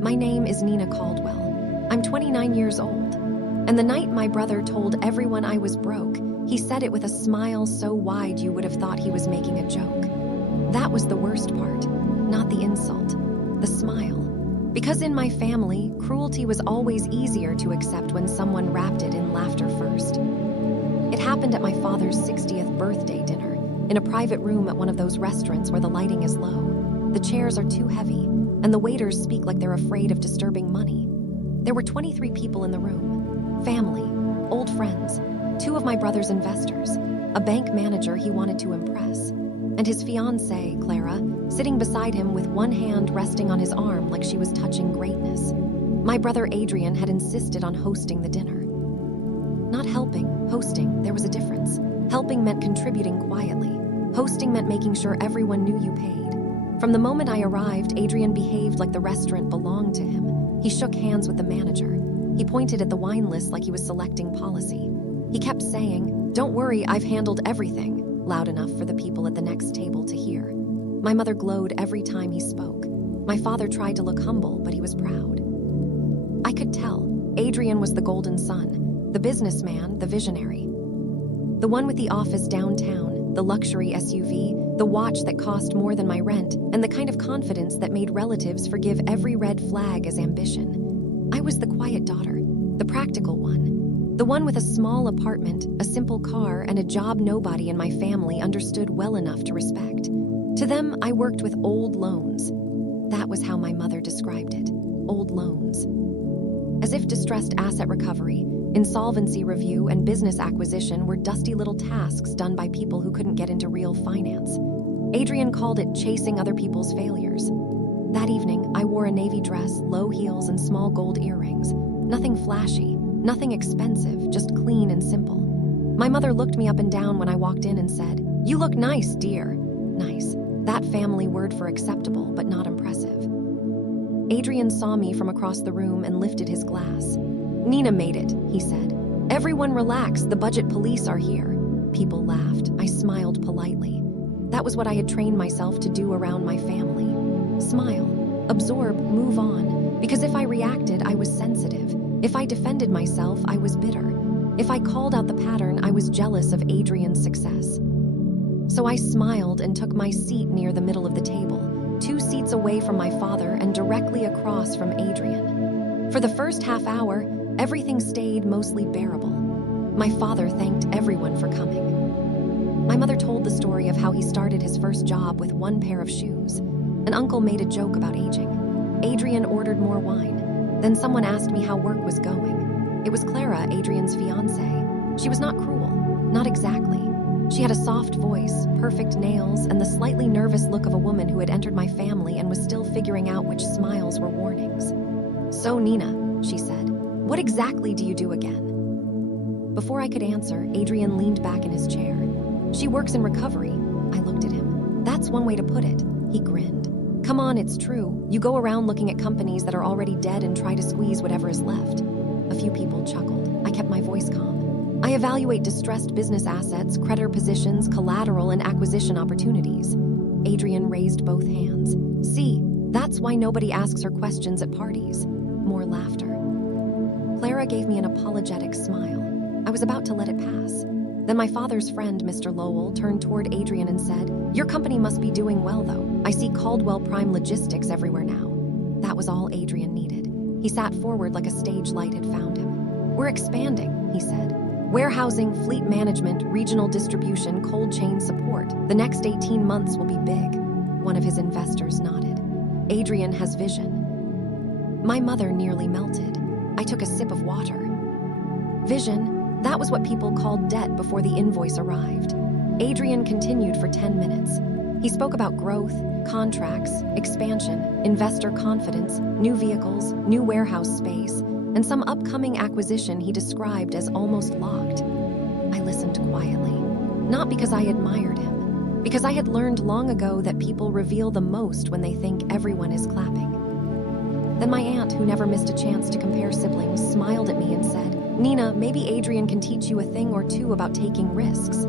My name is Nina Caldwell. I'm 29 years old. And the night my brother told everyone I was broke, he said it with a smile so wide you would have thought he was making a joke. That was the worst part, not the insult, the smile. Because in my family, cruelty was always easier to accept when someone wrapped it in laughter first. It happened at my father's 60th birthday dinner, in a private room at one of those restaurants where the lighting is low. The chairs are too heavy, and the waiters speak like they're afraid of disturbing money. There were 23 people in the room. Family, old friends, 2 of my brother's investors, a bank manager he wanted to impress, and his fiancée, Clara, sitting beside him with one hand resting on his arm like she was touching greatness. My brother Adrian had insisted on hosting the dinner. Not helping, hosting, there was a difference. Helping meant contributing quietly. Hosting meant making sure everyone knew you paid. From the moment I arrived, Adrian behaved like the restaurant belonged to him. He shook hands with the manager. He pointed at the wine list like he was selecting policy. He kept saying, "Don't worry, I've handled everything," loud enough for the people at the next table to hear. My mother glowed every time he spoke. My father tried to look humble, but he was proud. I could tell. Adrian was the golden son, the businessman, the visionary. The one with the office downtown, the luxury SUV, the watch that cost more than my rent, and the kind of confidence that made relatives forgive every red flag as ambition. I was the quiet daughter, the practical one, the one with a small apartment, a simple car, and a job nobody in my family understood well enough to respect. To them, I worked with old loans. That was how my mother described it, old loans. As if distressed asset recovery, insolvency review, and business acquisition were dusty little tasks done by people who couldn't get into real finance. Adrian called it chasing other people's failures. That evening, I wore a navy dress, low heels, and small gold earrings. Nothing flashy, nothing expensive, just clean and simple. My mother looked me up and down when I walked in and said, "You look nice, dear." Nice. That family word for acceptable, but not impressive. Adrian saw me from across the room and lifted his glass. "Nina made it," he said. "Everyone relax, the budget police are here." People laughed. I smiled politely. That was what I had trained myself to do around my family. Smile, absorb, move on. Because if I reacted, I was sensitive. If I defended myself, I was bitter. If I called out the pattern, I was jealous of Adrian's success. So I smiled and took my seat near the middle of the table, 2 seats away from my father and directly across from Adrian. For the first half hour, everything stayed mostly bearable. My father thanked everyone for coming. My mother told the story of how he started his first job with 1 pair of shoes. An uncle made a joke about aging. Adrian ordered more wine. Then someone asked me how work was going. It was Clara, Adrian's fiancée. She was not cruel, not exactly. She had a soft voice, perfect nails, and the slightly nervous look of a woman who had entered my family and was still figuring out which smiles were warnings. "So, Nina," she said, "what exactly do you do again?" Before I could answer, Adrian leaned back in his chair. "She works in recovery." I looked at him. "That's one way to put it." He grinned. "Come on, it's true. You go around looking at companies that are already dead and try to squeeze whatever is left." A few people chuckled. I kept my voice calm. "I evaluate distressed business assets, creditor positions, collateral, and acquisition opportunities." Adrian raised both hands. "See, that's why nobody asks her questions at parties." More laughter. Clara gave me an apologetic smile. I was about to let it pass. Then my father's friend, Mr. Lowell, turned toward Adrian and said, "Your company must be doing well, though. I see Caldwell Prime Logistics everywhere now." That was all Adrian needed. He sat forward like a stage light had found him. "We're expanding," he said. "Warehousing, fleet management, regional distribution, cold chain support. The next 18 months will be big." One of his investors nodded. "Adrian has vision." My mother nearly melted. I took a sip of water. Vision? That was what people called debt before the invoice arrived. Adrian continued for 10 minutes. He spoke about growth, contracts, expansion, investor confidence, new vehicles, new warehouse space, and some upcoming acquisition he described as almost locked. I listened quietly, not because I admired him, because I had learned long ago that people reveal the most when they think everyone is clapping. Then my aunt, who never missed a chance to compare siblings, smiled at me and said, "Nina, maybe Adrian can teach you a thing or two about taking risks."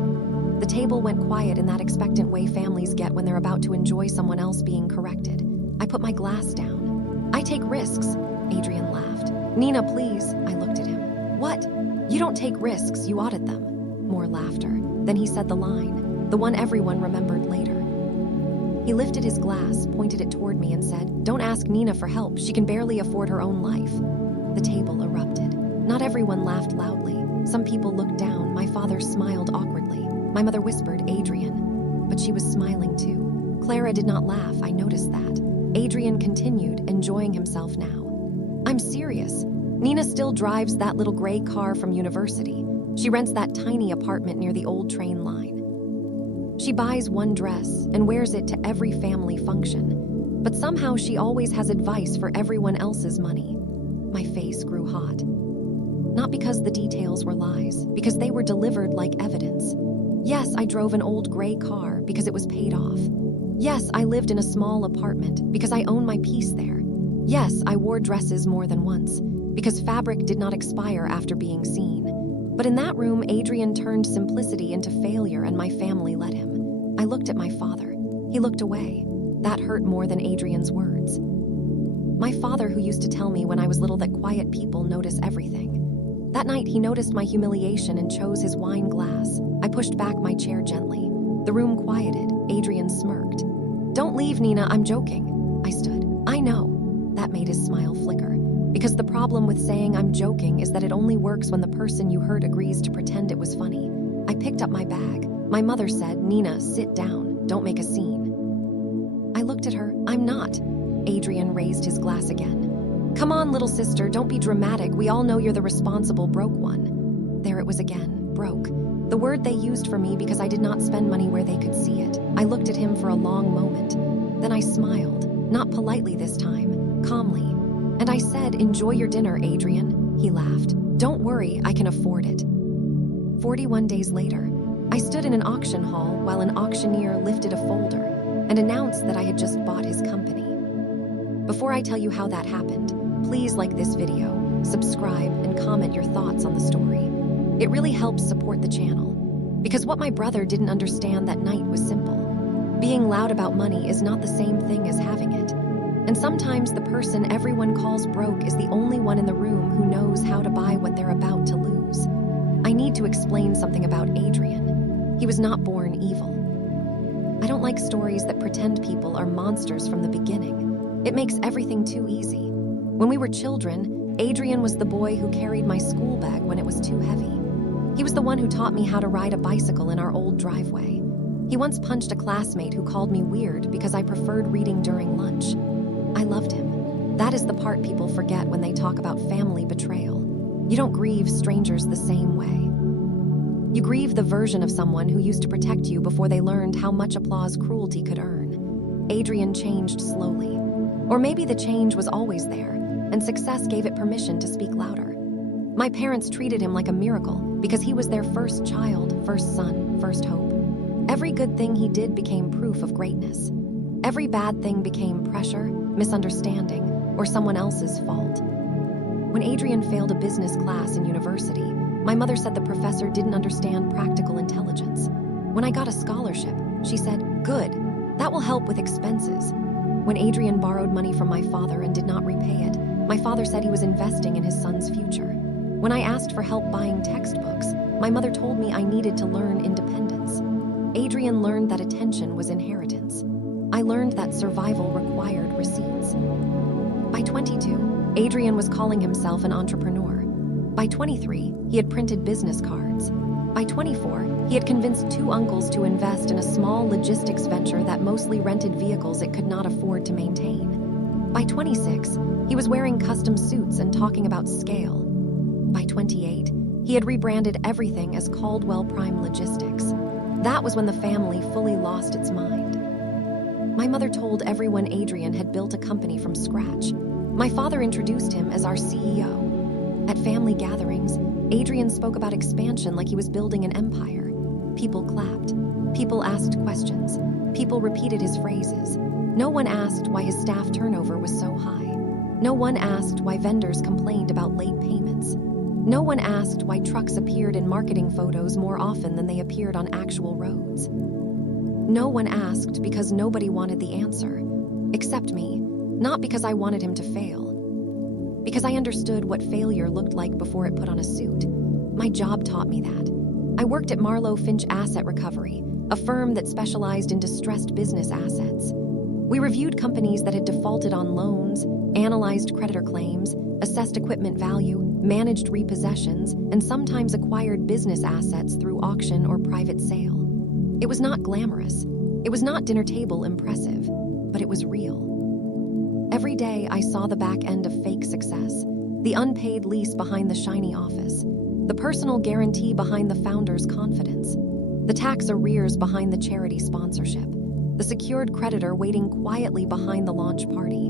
The table went quiet in that expectant way families get when they're about to enjoy someone else being corrected. I put my glass down. I I take risks, Adrian laughed. Nina, please, I looked at him. What? You don't take risks, you audit them. More laughter. Then he said the line, the one everyone remembered later. He lifted his glass, pointed it toward me and said, don't ask Nina for help, she can barely afford her own life. The table erupted. Not everyone laughed loudly. Some people looked down, my father smiled awkwardly. My mother whispered, Adrian. But she was smiling too. Clara did not laugh, I noticed that. Adrian continued, enjoying himself now. I'm serious. Nina still drives that little gray car from university. She rents that tiny apartment near the old train line. She buys one dress and wears it to every family function. But somehow she always has advice for everyone else's money. My face grew hot. Not because the details were lies, because they were delivered like evidence. Yes, I drove an old gray car because it was paid off. Yes, I lived in a small apartment because I own my piece there. Yes, I wore dresses more than once because fabric did not expire after being seen. But in that room, Adrian turned simplicity into failure and my family let him. I looked at my father. He looked away. That hurt more than Adrian's words. My father, who used to tell me when I was little that quiet people notice everything. That night, he noticed my humiliation and chose his wine glass. I pushed back my chair gently. The room quieted. Adrian smirked. Don't leave, Nina, I'm joking. I stood. I know. That made his smile flicker. Because the problem with saying I'm joking is that it only works when the person you hurt agrees to pretend it was funny. I picked up my bag. My mother said, Nina, sit down. Don't make a scene. I looked at her. I'm not. Adrian raised his glass again. Come on, little sister, don't be dramatic. We all know you're the responsible broke one. There it was again, broke. The word they used for me because I did not spend money where they could see it. I looked at him for a long moment. Then I smiled, not politely this time, calmly. And I said, enjoy your dinner, Adrian. He laughed. Don't worry, I can afford it. 41 days later, I stood in an auction hall while an auctioneer lifted a folder and announced that I had just bought his company. Before I tell you how that happened, please like this video, subscribe, and comment your thoughts on the story. It really helps support the channel. Because what my brother didn't understand that night was simple. Being loud about money is not the same thing as having it. And sometimes the person everyone calls broke is the only one in the room who knows how to buy what they're about to lose. I need to explain something about Adrian. He was not born evil. I don't like stories that pretend people are monsters from the beginning. It makes everything too easy. When we were children, Adrian was the boy who carried my school bag when it was too heavy. He was the one who taught me how to ride a bicycle in our old driveway. He once punched a classmate who called me weird because I preferred reading during lunch. I loved him. That is the part people forget when they talk about family betrayal. You don't grieve strangers the same way. You grieve the version of someone who used to protect you before they learned how much applause cruelty could earn. Adrian changed slowly. Or maybe the change was always there, and success gave it permission to speak louder. My parents treated him like a miracle because he was their first child, first son, first hope. Every good thing he did became proof of greatness. Every bad thing became pressure, misunderstanding, or someone else's fault. When Adrian failed a business class in university, my mother said the professor didn't understand practical intelligence. When I got a scholarship, she said, good, that will help with expenses. When Adrian borrowed money from my father and did not repay it, my father said he was investing in his son's future. When I asked for help buying textbooks, my mother told me I needed to learn independence. Adrian learned that attention was inheritance. I learned that survival required receipts. By 22, Adrian was calling himself an entrepreneur. By 23, he had printed business cards. By 24, he had convinced two uncles to invest in a small logistics venture that mostly rented vehicles it could not afford to maintain. By 26, he was wearing custom suits and talking about scale. By 28, he had rebranded everything as Caldwell Prime Logistics. That was when the family fully lost its mind. My mother told everyone Adrian had built a company from scratch. My father introduced him as our CEO. At family gatherings, Adrian spoke about expansion like he was building an empire. People clapped. People asked questions. People repeated his phrases. No one asked why his staff turnover was so high. No one asked why vendors complained about late payments. No one asked why trucks appeared in marketing photos more often than they appeared on actual roads. No one asked because nobody wanted the answer. Except me. Not because I wanted him to fail, because I understood what failure looked like before it put on a suit. My job taught me that. I worked at Marlowe Finch Asset Recovery, a firm that specialized in distressed business assets. We reviewed companies that had defaulted on loans, analyzed creditor claims, assessed equipment value, managed repossessions, and sometimes acquired business assets through auction or private sale. It was not glamorous. It was not dinner table impressive, but it was real. Every day I saw the back end of fake success, the unpaid lease behind the shiny office, the personal guarantee behind the founder's confidence, the tax arrears behind the charity sponsorship, the secured creditor waiting quietly behind the launch party.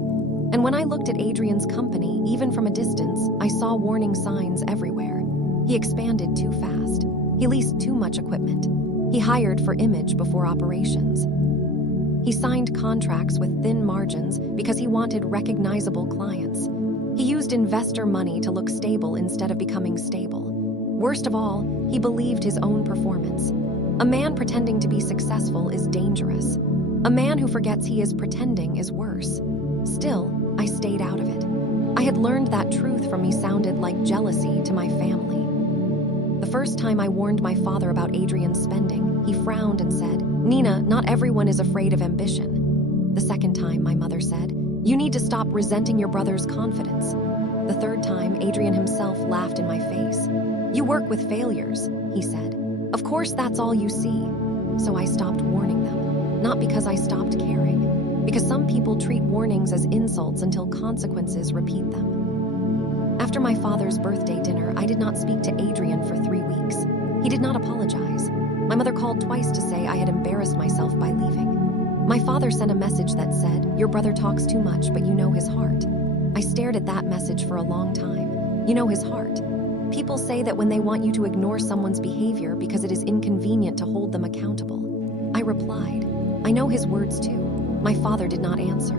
And when I looked at Adrian's company, even from a distance, I saw warning signs everywhere. He expanded too fast. He leased too much equipment. He hired for image before operations. He signed contracts with thin margins because he wanted recognizable clients. He used investor money to look stable instead of becoming stable. Worst of all, he believed his own performance. A man pretending to be successful is dangerous. A man who forgets he is pretending is worse. Still, I stayed out of it. I had learned that truth from me sounded like jealousy to my family. The first time I warned my father about Adrian's spending, he frowned and said, "Nina, not everyone is afraid of ambition." The second time, my mother said, "You need to stop resenting your brother's confidence." The third time, Adrian himself laughed in my face. "You work with failures," he said. "Of course that's all you see." So I stopped warning them, not because I stopped caring, because some people treat warnings as insults until consequences repeat them. After my father's birthday dinner, I did not speak to Adrian for 3 weeks. He did not apologize. My mother called twice to say I had embarrassed myself by leaving. My father sent a message that said, "Your brother talks too much, but you know his heart." I stared at that message for a long time. You know his heart. People say that when they want you to ignore someone's behavior because it is inconvenient to hold them accountable. I replied, "I know his words too." My father did not answer.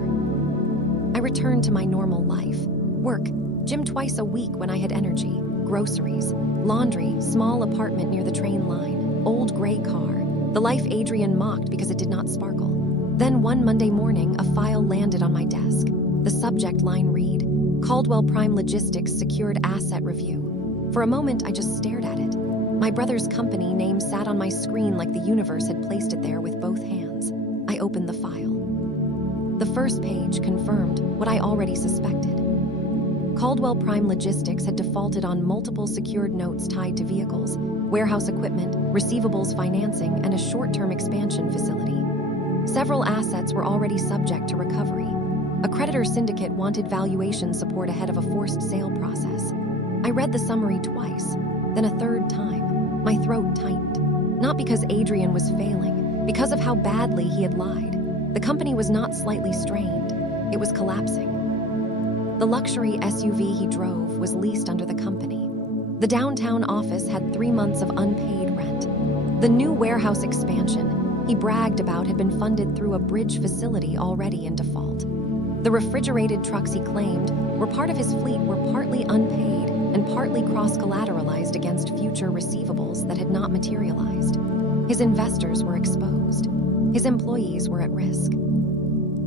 I returned to my normal life. Work, gym twice a week when I had energy, groceries, laundry, small apartment near the train line, old gray car, the life Adrian mocked because it did not sparkle. Then one Monday morning, a file landed on my desk. The subject line read, "Caldwell Prime Logistics Secured Asset Review." For a moment, I just stared at it. My brother's company name sat on my screen like the universe had placed it there with both hands. I opened the file. The first page confirmed what I already suspected. Caldwell Prime Logistics had defaulted on multiple secured notes tied to vehicles, warehouse equipment, receivables financing, and a short-term expansion facility. Several assets were already subject to recovery. A creditor syndicate wanted valuation support ahead of a forced sale process. I read the summary twice, then a third time. My throat tightened. Not because Adrian was failing, because of how badly he had lied. The company was not slightly strained. It was collapsing. The luxury SUV he drove was leased under the company. The downtown office had 3 months of unpaid rent. The new warehouse expansion he bragged about had been funded through a bridge facility already in default. The refrigerated trucks he claimed were part of his fleet were partly unpaid and partly cross-collateralized against future receivables that had not materialized. His investors were exposed. His employees were at risk.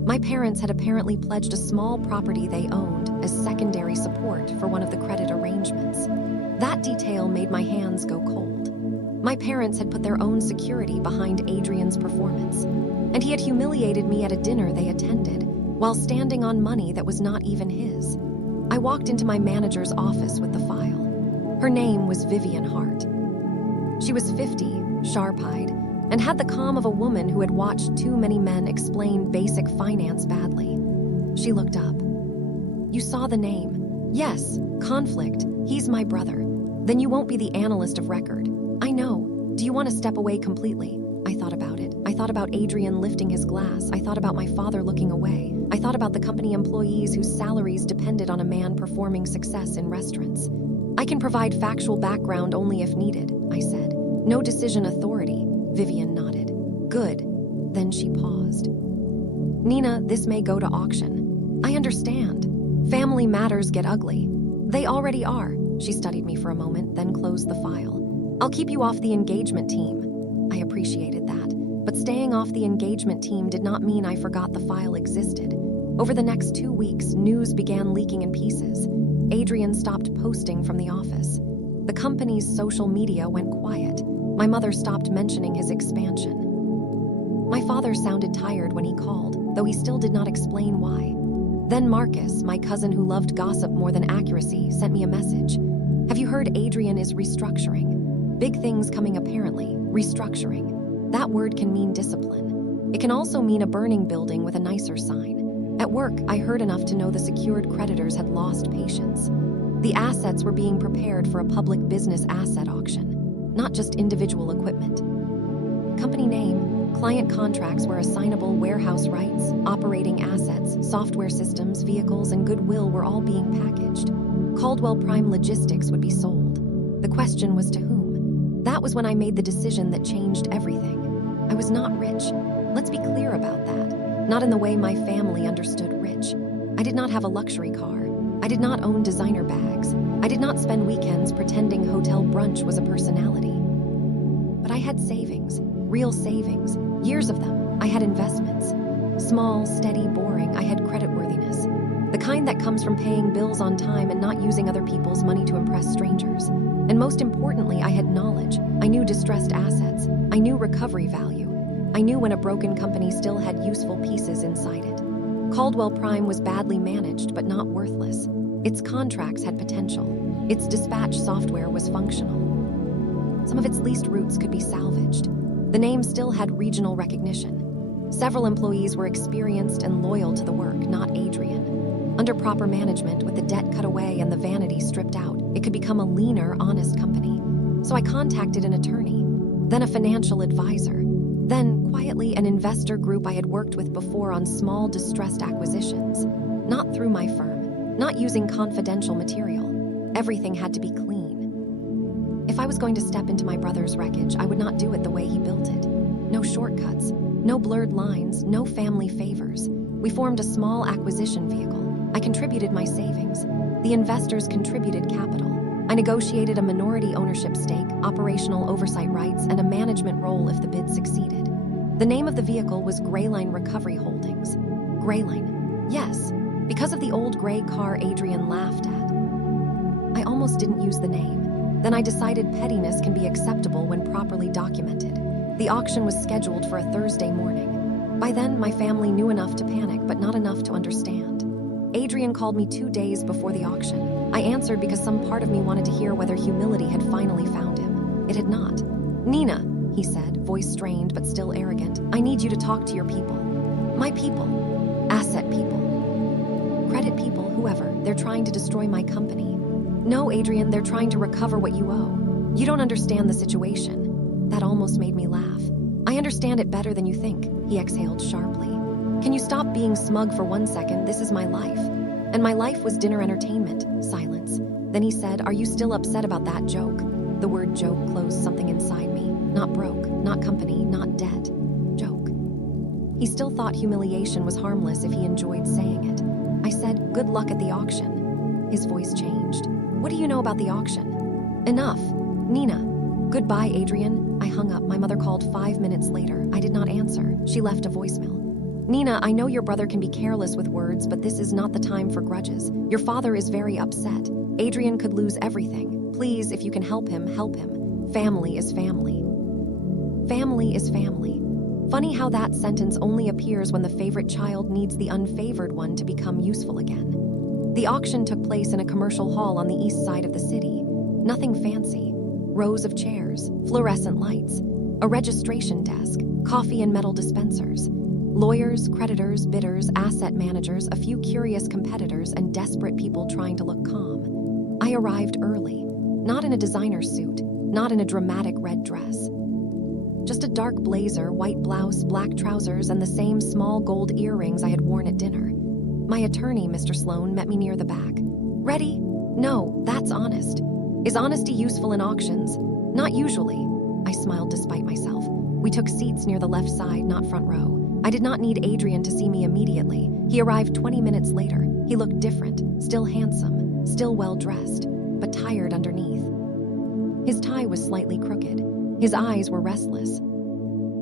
My parents had apparently pledged a small property they owned as secondary support for one of the credit arrangements. That detail made my hands go cold. My parents had put their own security behind Adrian's performance, and he had humiliated me at a dinner they attended while standing on money that was not even his. I walked into my manager's office with the file. Her name was Vivian Hart. She was 50, sharp-eyed, and had the calm of a woman who had watched too many men explain basic finance badly. She looked up. "You saw the name." "Yes, conflict. He's my brother." "Then you won't be the analyst of record." "I know. Do you want to step away completely?" I thought about it. I thought about Adrian lifting his glass. I thought about my father looking away. I thought about the company employees whose salaries depended on a man performing success in restaurants. "I can provide factual background only if needed," I said. "No decision authority." Vivian nodded. "Good." Then she paused. "Nina, this may go to auction." "I understand. Family matters get ugly." "They already are." She studied me for a moment, then closed the file. "I'll keep you off the engagement team." I appreciated that, but staying off the engagement team did not mean I forgot the file existed. Over the next 2 weeks, news began leaking in pieces. Adrian stopped posting from the office. The company's social media went quiet. My mother stopped mentioning his expansion. My father sounded tired when he called, though he still did not explain why. Then Marcus, my cousin who loved gossip more than accuracy, sent me a message. Have you heard Adrian is restructuring? Big things coming apparently. Restructuring. That word can mean discipline. It can also mean a burning building with a nicer sign. At work, I heard enough to know the secured creditors had lost patience. The assets were being prepared for a public business asset auction, not just individual equipment. Company name, client contracts were assignable, warehouse rights, operating assets, software systems, vehicles, and goodwill were all being packaged. Caldwell Prime Logistics would be sold. The question was to whom? That was when I made the decision that changed everything. I was not rich. Let's be clear about that. Not in the way my family understood rich. I did not have a luxury car. I did not own designer bags. I did not spend weekends pretending hotel brunch was a personality. But I had savings, real savings, years of them. I had investments. Small, steady, boring. I had creditworthiness. The kind that comes from paying bills on time and not using other people's money to impress strangers. And most importantly, I had knowledge. I knew distressed assets. I knew recovery value. I knew when a broken company still had useful pieces inside it. Caldwell Prime was badly managed, but not worthless. Its contracts had potential. Its dispatch software was functional. Some of its leased routes could be salvaged. The name still had regional recognition. Several employees were experienced and loyal to the work, not Adrian. Under proper management, with the debt cut away and the vanity stripped out, it could become a leaner, honest company. So I contacted an attorney, then a financial advisor, then, quietly, an investor group I had worked with before on small, distressed acquisitions. Not through my firm, not using confidential material. Everything had to be clean. If I was going to step into my brother's wreckage, I would not do it the way he built it. No shortcuts, no blurred lines, no family favors. We formed a small acquisition vehicle. I contributed my savings. The investors contributed capital. I negotiated a minority ownership stake, operational oversight rights, and a management role if the bid succeeded. The name of the vehicle was Grayline Recovery Holdings. Grayline. Yes, because of the old gray car Adrian laughed at. I almost didn't use the name. Then I decided pettiness can be acceptable when properly documented. The auction was scheduled for a Thursday morning. By then, my family knew enough to panic, but not enough to understand. Adrian called me 2 days before the auction. I answered because some part of me wanted to hear whether humility had finally found him. It had not. Nina, he said, voice strained but still arrogant, I need you to talk to your people. My people. Asset people. Credit people, whoever. They're trying to destroy my company. No, Adrian, they're trying to recover what you owe. You don't understand the situation. That almost made me laugh. I understand it better than you think, he exhaled sharply. Can you stop being smug for 1 second? This is my life. And my life was dinner entertainment. Silence. Then he said, are you still upset about that joke? The word joke closed something inside me. Not broke, not company, not debt. Joke. He still thought humiliation was harmless if he enjoyed saying it. I said, good luck at the auction. His voice changed. What do you know about the auction? Enough. Nina. Goodbye, Adrian. I hung up. My mother called 5 minutes later. I did not answer. She left a voicemail. Nina, I know your brother can be careless with words, but this is not the time for grudges. Your father is very upset. Adrian could lose everything. Please, if you can help him, help him. Family is family. Family is family. Funny how that sentence only appears when the favorite child needs the unfavored one to become useful again. The auction took place in a commercial hall on the east side of the city. Nothing fancy. Rows of chairs, fluorescent lights, a registration desk, coffee and metal dispensers. Lawyers, creditors, bidders, asset managers, a few curious competitors, and desperate people trying to look calm. I arrived early, not in a designer suit, not in a dramatic red dress. Just a dark blazer, white blouse, black trousers, and the same small gold earrings I had worn at dinner. My attorney, Mr. Sloan, met me near the back. Ready? No, that's honest. Is honesty useful in auctions? Not usually. I smiled despite myself. We took seats near the left side, not front row. I did not need Adrian to see me immediately. He arrived 20 minutes later. He looked different, still handsome, still well-dressed, but tired underneath. His tie was slightly crooked. His eyes were restless.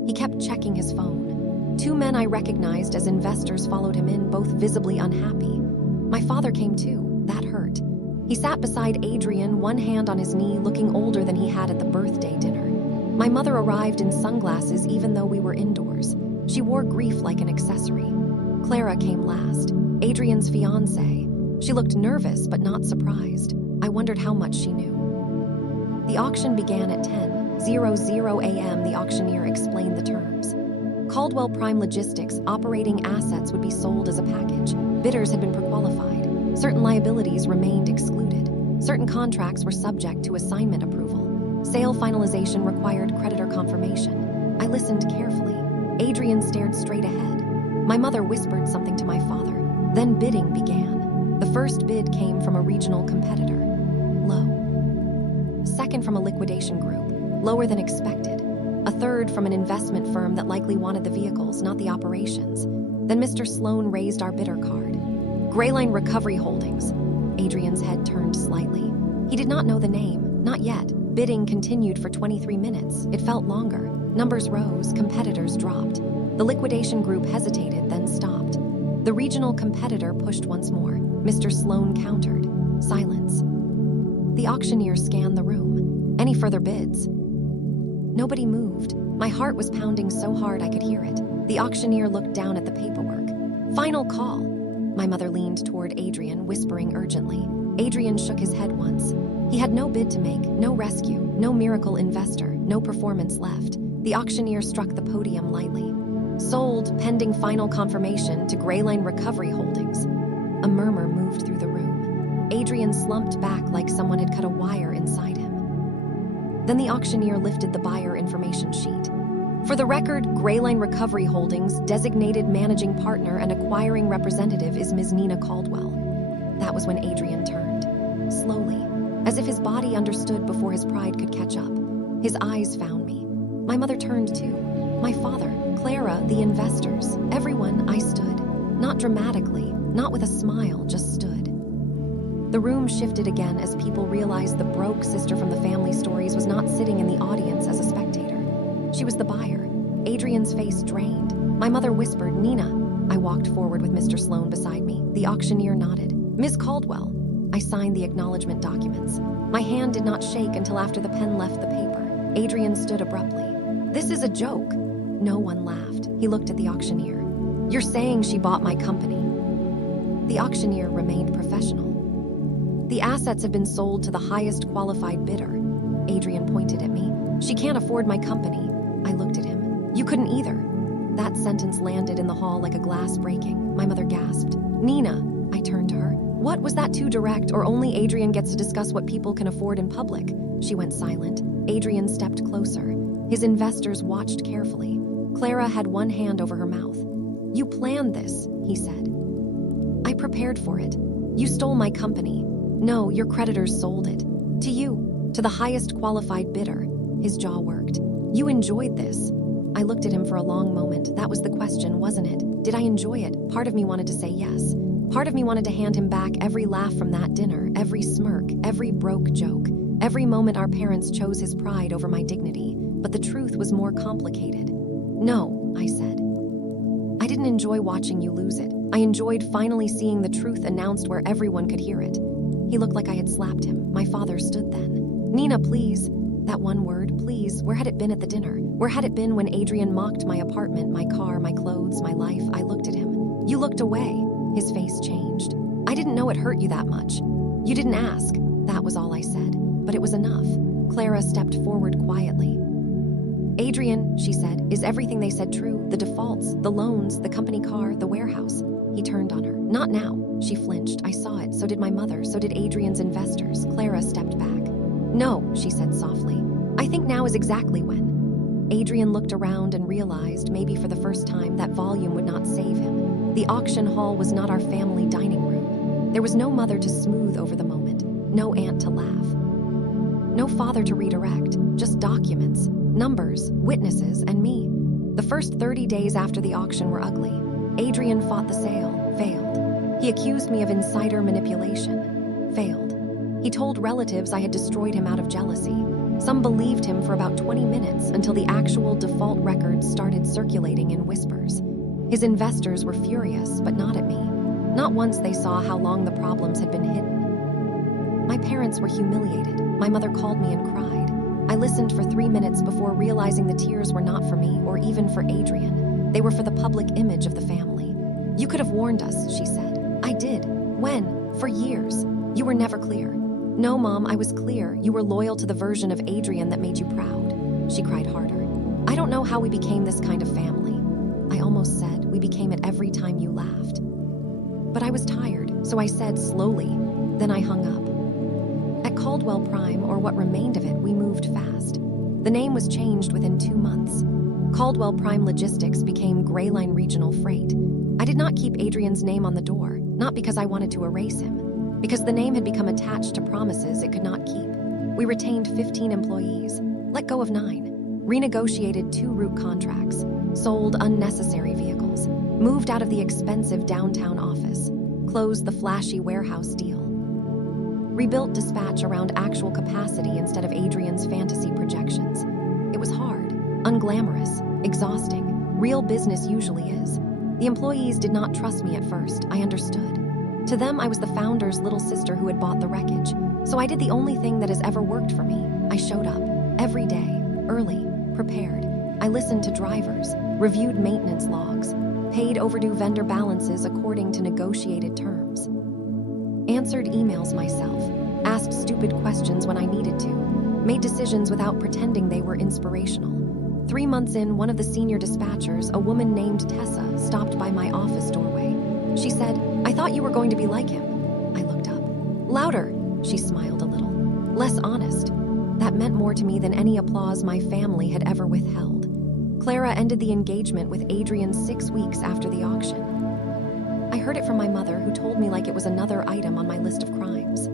He kept checking his phone. Two men I recognized as investors followed him in, both visibly unhappy. My father came too. That hurt. He sat beside Adrian, one hand on his knee, looking older than he had at the birthday dinner. My mother arrived in sunglasses even though we were indoors. She wore grief like an accessory. Clara came last, Adrian's fiancée. She looked nervous but not surprised. I wondered how much she knew. The auction began at 10:00 a.m. The auctioneer explained the terms. Caldwell Prime Logistics operating assets would be sold as a package. Bidders had been pre-qualified. Certain liabilities remained excluded. Certain contracts were subject to assignment approval. Sale finalization required creditor confirmation. I listened carefully. Adrian stared straight ahead. My mother whispered something to my father. Then bidding began. The first bid came from a regional competitor. Low. Second from a liquidation group. Lower than expected. A third from an investment firm that likely wanted the vehicles, not the operations. Then Mr. Sloan raised our bidder card. Grayline Recovery Holdings. Adrian's head turned slightly. He did not know the name. Not yet. Bidding continued for 23 minutes. It felt longer. Numbers rose, competitors dropped. The liquidation group hesitated, then stopped. The regional competitor pushed once more. Mr. Sloan countered. Silence. The auctioneer scanned the room. Any further bids? Nobody moved. My heart was pounding so hard I could hear it. The auctioneer looked down at the paperwork. Final call. My mother leaned toward Adrian, whispering urgently. Adrian shook his head once. He had no bid to make, no rescue, no miracle investor, no performance left. The auctioneer struck the podium lightly. Sold, pending final confirmation, to Grayline Recovery Holdings. A murmur moved through the room. Adrian slumped back like someone had cut a wire inside him. Then the auctioneer lifted the buyer information sheet. For the record, Grayline Recovery Holdings designated managing partner and acquiring representative is Ms. Nina Caldwell. That was when Adrian turned. Slowly, as if his body understood before his pride could catch up. His eyes found me. My mother turned too. My father, Clara, the investors, everyone. I stood. Not dramatically, not with a smile, just stood. The room shifted again as people realized the broke sister from the family stories was not sitting in the audience as a spectator. She was the buyer. Adrian's face drained. My mother whispered, Nina. I walked forward with Mr. Sloan beside me. The auctioneer nodded. Ms. Caldwell. I signed the acknowledgement documents. My hand did not shake until after the pen left the paper. Adrian stood abruptly. This is a joke. No one laughed. He looked at the auctioneer. You're saying she bought my company? The auctioneer remained professional. The assets have been sold to the highest qualified bidder. Adrian pointed at me. She can't afford my company. I looked at him. You couldn't either. That sentence landed in the hall like a glass breaking. My mother gasped. Nina, I turned to her. What, was that too direct, or only Adrian gets to discuss what people can afford in public? She went silent. Adrian stepped closer. His investors watched carefully. Clara had one hand over her mouth. You planned this, he said. I prepared for it. You stole my company. No, your creditors sold it. To you, to the highest qualified bidder. His jaw worked. You enjoyed this. I looked at him for a long moment. That was the question, wasn't it? Did I enjoy it? Part of me wanted to say yes. Part of me wanted to hand him back every laugh from that dinner, every smirk, every broke joke, every moment our parents chose his pride over my dignity. But the truth was more complicated. No, I said. I didn't enjoy watching you lose it. I enjoyed finally seeing the truth announced where everyone could hear it. He looked like I had slapped him. My father stood then. Nina, please. That one word, please. Where had it been at the dinner? Where had it been when Adrian mocked my apartment, my car, my clothes, my life? I looked at him. You looked away. His face changed. I didn't know it hurt you that much. You didn't ask. That was all I said. But it was enough. Clara stepped forward quietly. Adrian, she said, is everything they said true? The defaults, the loans, the company car, the warehouse. He turned on her. Not now. She flinched. I saw it. So did my mother. So did Adrian's investors. Clara stepped back. No, she said softly. I think now is exactly when. Adrian looked around and realized, maybe for the first time, that volume would not save him. The auction hall was not our family dining room. There was no mother to smooth over the moment. No aunt to laugh. No father to redirect. Just documents, numbers, witnesses, and me. The first 30 days after the auction were ugly. Adrian fought the sale, failed. He accused me of insider manipulation, failed. He told relatives I had destroyed him out of jealousy, Some believed him for about 20 minutes until the actual default records started circulating in whispers. His investors were furious, but not at me. Not once they saw how long the problems had been hidden. My parents were humiliated. My mother called me and cried. I listened for 3 minutes before realizing the tears were not for me or even for Adrian. They were for the public image of the family. "You could have warned us," she said. "I did. When? For years. You were never clear." "No, Mom, I was clear. You were loyal to the version of Adrian that made you proud." She cried harder. "I don't know how we became this kind of family." I almost said, "We became it every time you laughed." But I was tired, so I said slowly. Then I hung up. At Caldwell Prime, or what remained of it, we moved fast. The name was changed within 2 months. Caldwell Prime Logistics became Gray Line Regional Freight. I did not keep Adrian's name on the door, not because I wanted to erase him, because the name had become attached to promises it could not keep. We retained 15 employees, let go of 9, renegotiated 2 route contracts, sold unnecessary vehicles, moved out of the expensive downtown office, closed the flashy warehouse deal, rebuilt dispatch around actual capacity instead of Adrian's fantasy projections. It was hard, unglamorous, exhausting. Real business usually is. The employees did not trust me at first, I understood. To them, I was the founder's little sister who had bought the wreckage. So I did the only thing that has ever worked for me. I showed up, every day, early, prepared. I listened to drivers, reviewed maintenance logs, paid overdue vendor balances according to negotiated terms. Answered emails myself, asked stupid questions when I needed to, made decisions without pretending they were inspirational. 3 months in, one of the senior dispatchers, a woman named Tessa, stopped by my office doorway. She said, "I thought you were going to be like him." I looked up. "Louder," she smiled a little. "Less honest." That meant more to me than any applause my family had ever withheld. Clara ended the engagement with Adrian 6 weeks after the auction. I heard it from my mother, who told me like it was another item on my list of crimes.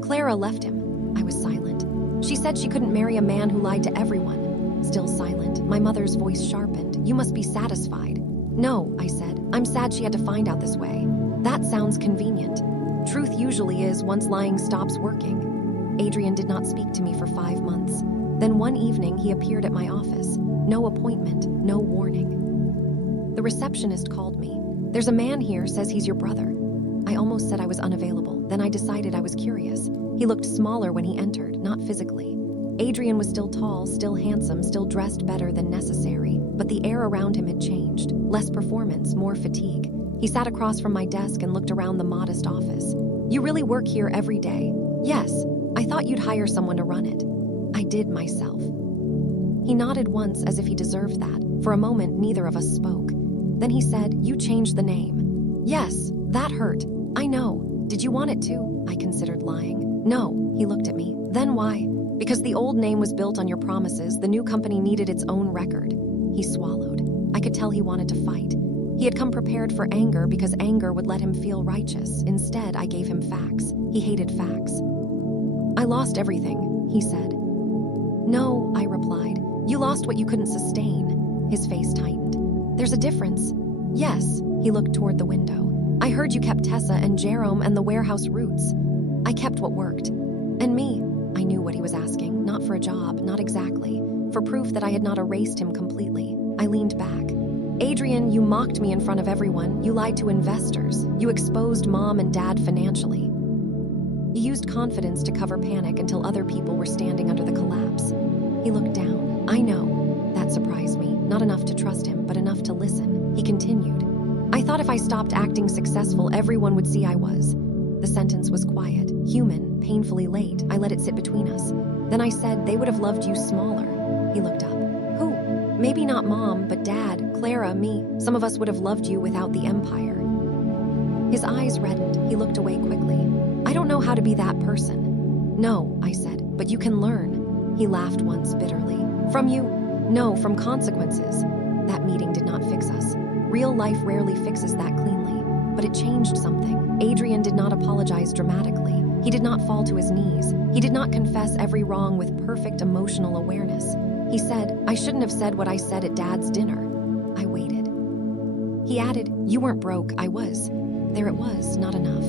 Clara left him. I was silent. She said she couldn't marry a man who lied to everyone. Still silent, my mother's voice sharpened. "You must be satisfied." "No," I said. "I'm sad she had to find out this way. That sounds convenient. Truth usually is once lying stops working." Adrian did not speak to me for 5 months. Then one evening, he appeared at my office. No appointment, no warning. The receptionist called me. "There's a man here, says he's your brother." I almost said I was unavailable. Then I decided I was curious. He looked smaller when he entered, not physically. Adrian was still tall, still handsome, still dressed better than necessary, but the air around him had changed. Less performance, more fatigue. He sat across from my desk and looked around the modest office. "You really work here every day?" "Yes. I thought you'd hire someone to run it." "I did myself." He nodded once as if he deserved that. For a moment, neither of us spoke. Then he said, "You changed the name." "Yes, that hurt. I know. Did you want it to?" I considered lying. "No," he looked at me. "Then why?" "Because the old name was built on your promises. The new company needed its own record." He swallowed. I could tell he wanted to fight. He had come prepared for anger because anger would let him feel righteous. Instead, I gave him facts. He hated facts. "I lost everything," he said. "No," I replied. "You lost what you couldn't sustain." His face tightened. "There's a difference." "Yes," he looked toward the window. "I heard you kept Tessa and Jerome and the warehouse routes." "I kept what worked." "And me?" I knew what he was asking. Not for a job, not exactly. For proof that I had not erased him completely. I leaned back. "Adrian, you mocked me in front of everyone. You lied to investors. You exposed Mom and Dad financially. You used confidence to cover panic until other people were standing under the collapse." He looked down. "I know." That surprised me. Not enough to trust him, but enough to listen. He continued. "I thought if I stopped acting successful, everyone would see I was." The sentence was quiet, human, painfully late. I let it sit between us. Then I said, "They would have loved you smaller." He looked up. "Who?" "Maybe not Mom, but Dad, Clara, me. Some of us would have loved you without the empire." His eyes reddened. He looked away quickly. "I don't know how to be that person." "No," I said, "but you can learn." He laughed once bitterly. "From you?" "No, from consequences." That meeting did not fix us. Real life rarely fixes that cleanly. But it changed something. Adrian did not apologize dramatically. He did not fall to his knees. He did not confess every wrong with perfect emotional awareness. He said, "I shouldn't have said what I said at Dad's dinner." I waited. He added, "You weren't broke, I was." There it was, not enough.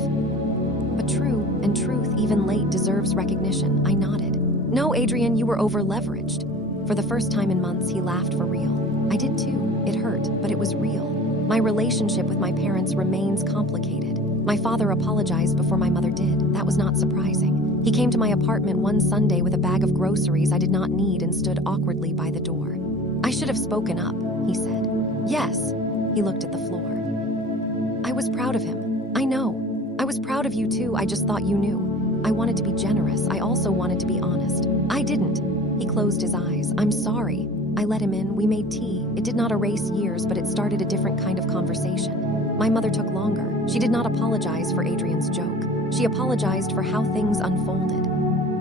But true, and truth, even late, deserves recognition. I nodded. No, Adrian, you were over-leveraged. For the first time in months, he laughed for real. I did too. It hurt, but it was real. My relationship with my parents remains complicated. My father apologized before my mother did. That was not surprising. He came to my apartment one Sunday with a bag of groceries I did not need and stood awkwardly by the door. I should have spoken up, he said. Yes. He looked at the floor. I was proud of him. I know. I was proud of you too. I just thought you knew. I wanted to be generous. I also wanted to be honest. I didn't. He closed his eyes. I'm sorry. I let him in. We made tea. It did not erase years, but it started a different kind of conversation. My mother took longer. She did not apologize for Adrian's joke. She apologized for how things unfolded.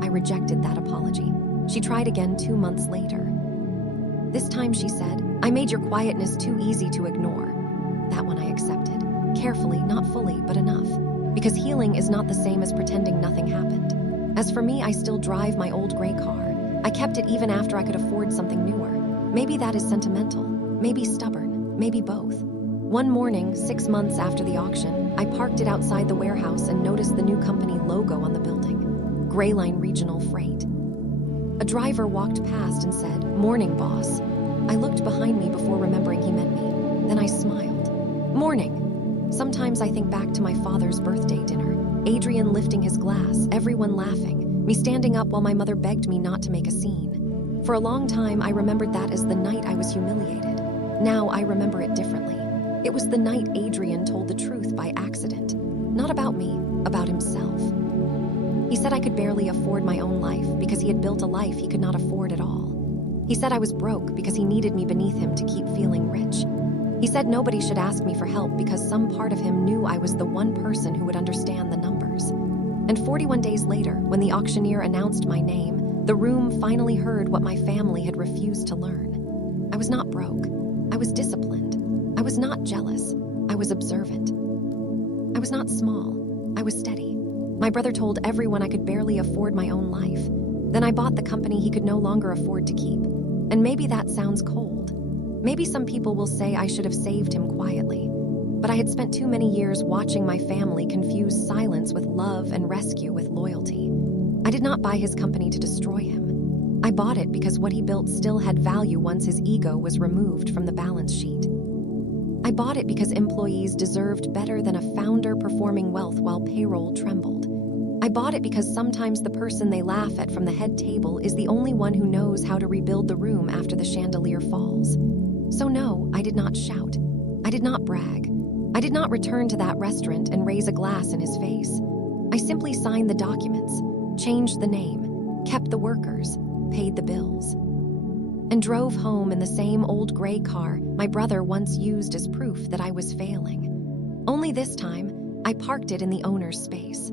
I rejected that apology. She tried again 2 months later. This time she said, I made your quietness too easy to ignore. That one I accepted. Carefully, not fully, but enough. Because healing is not the same as pretending nothing happened. As for me, I still drive my old gray car. I kept it even after I could afford something newer. Maybe that is sentimental, maybe stubborn, maybe both. One morning, 6 months after the auction, I parked it outside the warehouse and noticed the new company logo on the building, Gray Line Regional Freight. A driver walked past and said, Morning, boss. I looked behind me before remembering he meant me. Then I smiled. Morning. Sometimes I think back to my father's birthday dinner, Adrian lifting his glass, everyone laughing, me standing up while my mother begged me not to make a scene. For a long time, I remembered that as the night I was humiliated. Now I remember it differently. It was the night Adrian told the truth by accident. Not about me, about himself. He said I could barely afford my own life because he had built a life he could not afford at all. He said I was broke because he needed me beneath him to keep feeling rich. He said nobody should ask me for help because some part of him knew I was the one person who would understand the numbers. And 41 days later, when the auctioneer announced my name, the room finally heard what my family had refused to learn. I was not broke. I was disciplined. I was not jealous. I was observant. I was not small. I was steady. My brother told everyone I could barely afford my own life. Then I bought the company he could no longer afford to keep. And maybe that sounds cold. Maybe some people will say I should have saved him quietly. But I had spent too many years watching my family confuse silence with love and rescue with loyalty. I did not buy his company to destroy him. I bought it because what he built still had value once his ego was removed from the balance sheet. I bought it because employees deserved better than a founder performing wealth while payroll trembled. I bought it because sometimes the person they laugh at from the head table is the only one who knows how to rebuild the room after the chandelier falls. So no, I did not shout. I did not brag. I did not return to that restaurant and raise a glass in his face. I simply signed the documents, changed the name, kept the workers, paid the bills, and drove home in the same old gray car my brother once used as proof that I was failing. Only this time, I parked it in the owner's space.